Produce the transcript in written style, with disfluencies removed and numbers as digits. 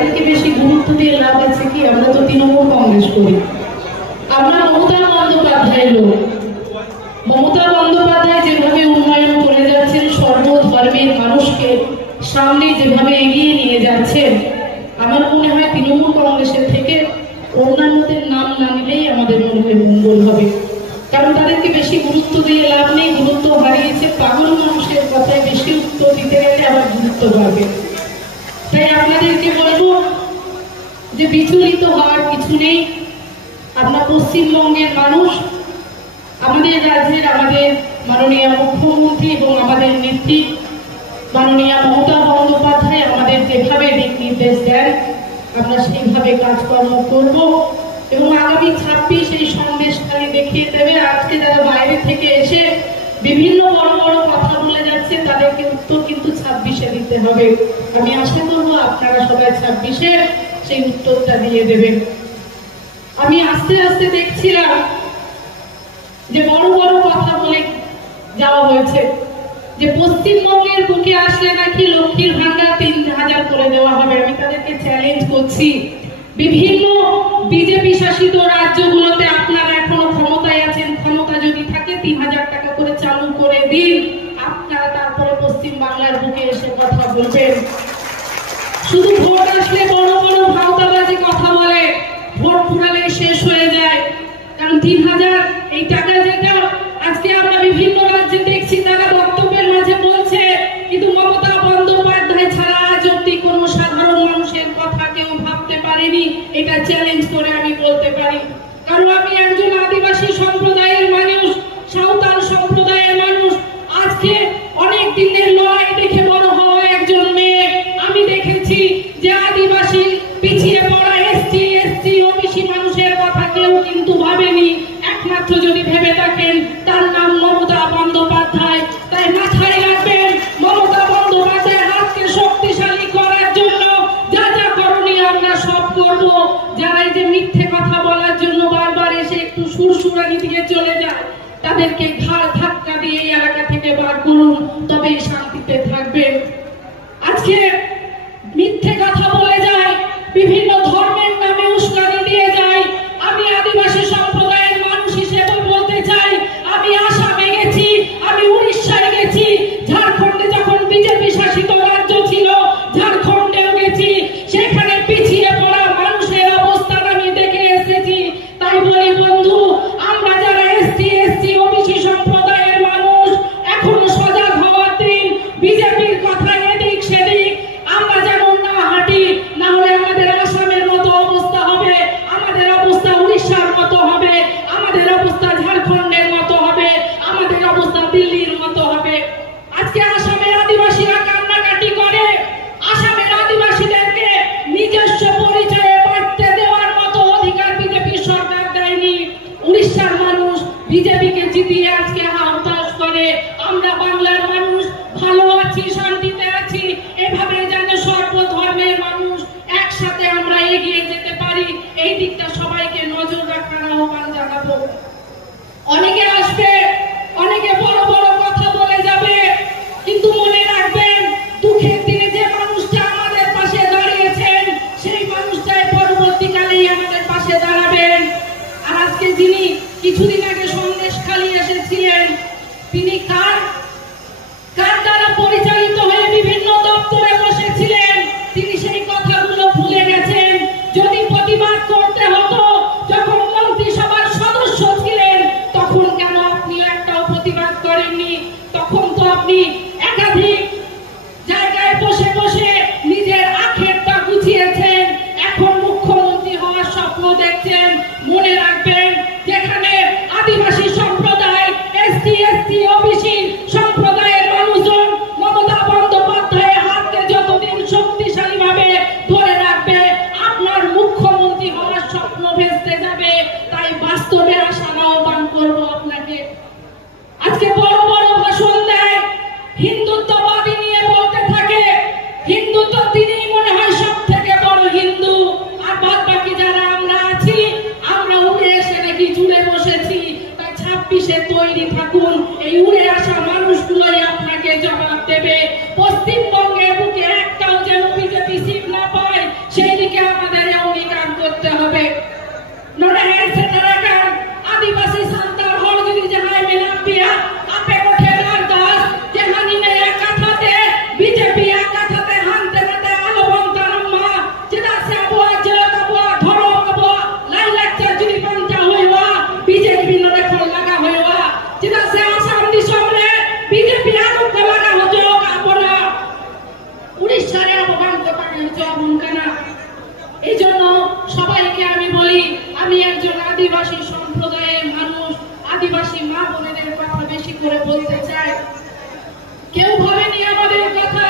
তাদেরকে বেশি গুরুত্ব দিয়ে লাভ আছে কি? আমরা তো তৃণমূল কংগ্রেস করি, আমরা মমতা বন্দ্যোপাধ্যায়ের লোক। মমতা বন্দ্যোপাধ্যায় যেভাবে উন্নয়ন করে যাচ্ছেন, সর্বধর্মের মানুষকে সামনে যেভাবে এগিয়ে নিয়ে যাচ্ছেন, আমার মনে হয় তৃণমূল কংগ্রেসের থেকে অন্যান্যদের নাম না নিলেই আমাদের মনে হয় মঙ্গল হবে। কারণ তাদেরকে বেশি গুরুত্ব দিয়ে লাভ নেই, গুরুত্ব হারিয়েছে। পাগল মানুষের কথায় বেশি উত্তর দিতে গেলে আবার গুরুত্ব পাবে। তাই আপনাদেরকে বলবো যে বিচলিত হওয়ার কিছু নেই। আমরা পশ্চিমবঙ্গের মানুষ, আমাদের রাজ্যের আমাদের মাননীয় মুখ্যমন্ত্রী এবং আমাদের নেত্রী মাননীয় মমতা বন্দ্যোপাধ্যায় আমাদের যেভাবে দিক নির্দেশ দেন, আমরা সেইভাবে কাজকর্ম করব এবং আগামী 26 এই সন্দেশখালি দেখিয়ে দেবে। আজকে যারা বাইরে থেকে এসে বিভিন্ন বড় বড় কথা বলে যাচ্ছে, তাদেরকে উত্তর কিন্তু 26-এ দিতে হবে। আমি আশা করবো আপনারা সবাই 26-এ সেই উত্তরটা দিয়ে দেবেন। আমি আস্তে আস্তে দেখছিলাম যে বড় বড় কথা বলে যাওয়া হয়েছে যে পশ্চিমবঙ্গের বুকে আসলে নাকি লক্ষ্মীর ভান্ডার 3000 করে দেওয়া হবে। আমি তাদেরকে চ্যালেঞ্জ করছি, বিভিন্ন বিজেপি শাসিত রাজ্যগুলোতে আপনারা এখনো ক্ষমতায় আছেন, ক্ষমতা যদি থাকে 3000 টাকা করে চালু করে দিন, আপনারা তারপরে পশ্চিম বাংলার বুকে এসে কথা বলবেন। শুধু ভোট আসলে বড় বড় ভাওতাবাজি কথা বলে, ভোট পুরালে শেষ হয়ে যায়। কারণ 3000 এই টাকা যেটা আজকে আমরা বিভিন্ন রাজ্যে দেখছি, তারা বক্তব্যের মাঝে বলছে, কিন্তু মমতা বন্দ্যোপাধ্যায় ছাড়া আজ অব্দি কোনো সাধারণ মানুষের কথা কেউ ভাবতে পারেনি। এটা চ্যালেঞ্জ করে আমি বলতে পারি। কারণ আমি একজন আদিবাসী সম্প্রদায়ের মানুষ, সাঁওতাল সম্প্রদায়ের মানুষ। আজকে অনেক দিনের লড়াই দেখে বড় হওয়া একজন মেয়ে, আমি দেখেছি যে আদিবাসী পিছিয়ে পড়া এসটি ওবিসি মানুষের কথা কেউ কিন্তু ভাবেনি। একমাত্র যদি ভেবে থাকেন, তার নাম মমতা বন্দ্যোপাধ্যায়। তাই মাথায় রাখবেন, মমতা বন্দ্যোপাধ্যায় হাতকে শক্তিশালী করার জন্য যা যা করণীয় আমরা সব করব। যারা এই যে মিথ্যে কথা বলার জন্য বারবার এসে একটু সুরসুরানি দিয়ে চলে যায়, তাদেরকে ঘাড় ধাক্কা দিয়ে এই এলাকা থেকে বার করুন, তবেই শান্তিতে থাকবেন। আজকে মিথ্যে কথা বলে যায়, বিভিন্ন ধর্মের নামে উস্কানি দিয়ে যায়। আমি আদিবাসী সম্প্রদায়ের মানুষ হিসেবে বলতে চাই, আমি আসামে গেছি, আমি উড়িষ্যায় গেছি, ঝাড়খণ্ডে যখন বিজেপি শাসিত রাজ্য ছিল, ঝাড়খণ্ডেও গেছি। সেখানে পিছিয়ে পড়া মানুষের অবস্থান আমি দেখে এসেছি। তাই বলি বন্ধু, আমরা যারা এসটি ওবিসি সম্প্রদায়ের মানুষ, এখনো সজাগ হওয়ার দিন। বিজেপির কথা এদিক সেদিক আমরা যেমন না হাঁটি, না হলে আমাদের আসামের মতো অবস্থা হবে, আমাদের অবস্থা উড়িষ্যার মতো হবে, আমাদের অবস্থা ঝাড়খণ্ডের মতো হবে, আমাদের অবস্থা দিল্লির মতো হবে। আজকে আসামের আদিবাসীরা কান্নাকাটি করে, আসামের আদিবাসীদেরকে নিজস্ব পরিচয়ে বাড়তে দেওয়ার মতো অধিকার বিজেপি সরকার দেয়নি। উড়িষ্যার মানুষ বিজেপিকে জিতিয়ে আজকে হাহুতাশ করে। আমরা বাংলার মানুষ ভালো আছি, শান্তিতে আছি। এভাবে যেন সর্বধর্মের মানুষ একসাথে আমরা এগিয়ে যেতে পারি, এই দিকটা সবাইকে নজর রাখার আহ্বান জানাবো। অনেকে আসবে, অনেকে বড় বড় কথা বলে যাবে, কিন্তু মনে রাখবেন, দুঃখের দিনে যে মানুষটা আমাদের পাশে দাঁড়িয়েছেন, সেই মানুষটাই পরবর্তীকালেই আমাদের পাশে দাঁড়াবেন। আর আজকে যিনি কিছুদিন আগে সন্দেশখালি এসেছিলেন, তিনি কার দ্বারা পরিচালিত হয়ে বিভিন্ন দপ্তরে বসেছিলেন, তিনি সেই কথাগুলো ভুলে গেছেন। যদি প্রতিবাদ করতে হতো, যখন মন্ত্রিসভার সদস্য ছিলেন, তখন কেন আপনি একটাও প্রতিবাদ করেননি? তখন তো আপনি একাধিক জায়গায় বসে বসে নিজের আখেরটা গুছিয়েছেন, এখন মুখ্যমন্ত্রী হওয়ার স্বপ্ন দেখছেন। মনে রাখবেন, যেখানে আদিবাসী সম্প্রদায়, এসটি ওবিসি সম্প্রদায়ের মানুষজন মমতা বন্দ্যোপাধ্যায়ের হাতকে যতদিন শক্তিশালী ভাবে ধরে রাখবে, আপনার মুখ্যমন্ত্রী হওয়ার স্বপ্ন ভেস্তে যাবে। তাই বাস্তবে আসার আহ্বান করবো আপনাকে। আজকে বড় বড় ভাষণ দেয়, হিন্দুত্ববাদী নিয়ে বলতে থাকে, হিন্দুত্ব তিনিই মনে হয় সব থেকে বড় হিন্দু, আর বাদ বাকি যারা আমরা আছি, আমরা উড়ে এসে নাকি জুড়ে বসেছি। তাই 26-এ তৈরি থাকুন, এই উড়ে আসা মানুষগুলোই আপনাকে জবাব দেবে। পশ্চিমবঙ্গের বুকে একটাও যেন বিজেপি সিট না পায়, সেই আপনাদেরকে আমি বলি, আমি একজন আদিবাসী সম্প্রদায়ের মানুষ, আদিবাসী মা বোনেদের কথা বেশি করে বলতে চাই। কেউ ভাবেনি আমাদের কথা,